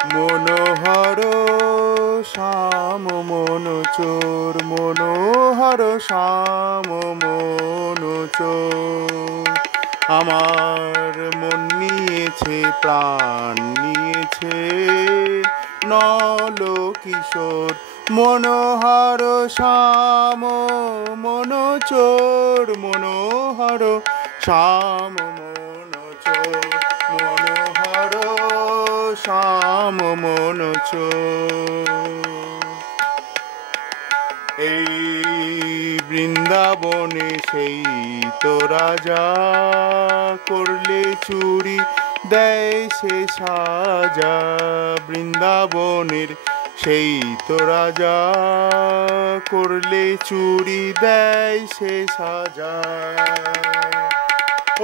মনোহর শ্যাম মনোচোর, মনোহর শ্যাম মনোচোর। আমার মন নিয়েছে, প্রাণ নিয়েছে নল কিশোর। মনোহর শ্যাম মনোচোর, মনোহর শ্যাম মনোচোর, মনোহর শ্যাম মনোচোর। এই বৃন্দাবনে সেই তো রাজা, করলে চুরি দেয় সে সাজা। বৃন্দাবনের সেই তো রাজা, করলে চুরি দেয় সে সাজা।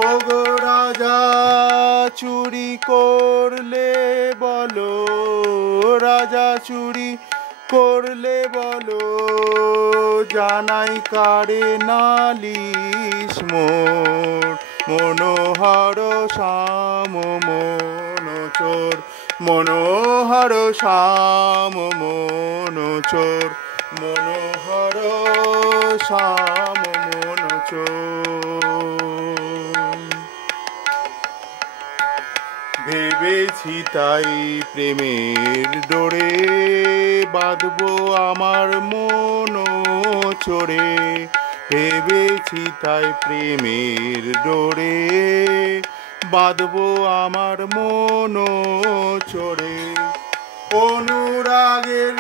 ওগো রাজা চুরি করলে বলো, রাজা চুরি করলে বলো, জানাই কারে নালিশ মোর। মনোহর শ্যাম মনোচোর, মনোহর শ্যাম মনোচোর, মনোহর শ্যাম মনোচোর। ভেবেছি তাই প্রেমের ডোরে, বাঁধবো আমার মন চোরে। ভেবেছি তাই প্রেমের ডোরে, বাঁধবো আমার মন চোরে। অনুরাগের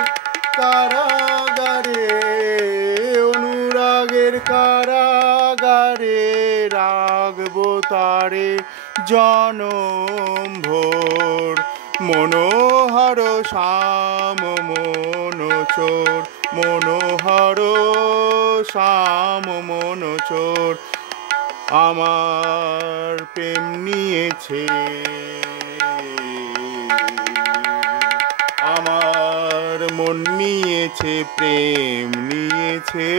কারাগারে, অনুরাগের কারাগারে, রাখবো তারে জনম ভোর। মনোহর শ্যাম মনোচোর, মনোহর শ্যাম মনোচোর। আমার প্রেম নিয়েছে, আমার মন নিয়েছে, প্রেম নিয়েছে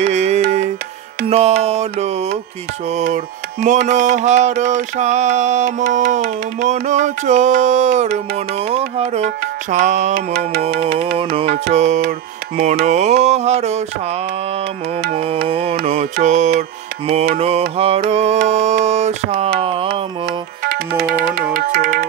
নল কিশোর। মনোহর শ্যাম মনোচোর, মনোহর শ্যাম মনোচোর, মনোহর শ্যাম মনোচোর, মনোহর শ্যাম মনোচোর।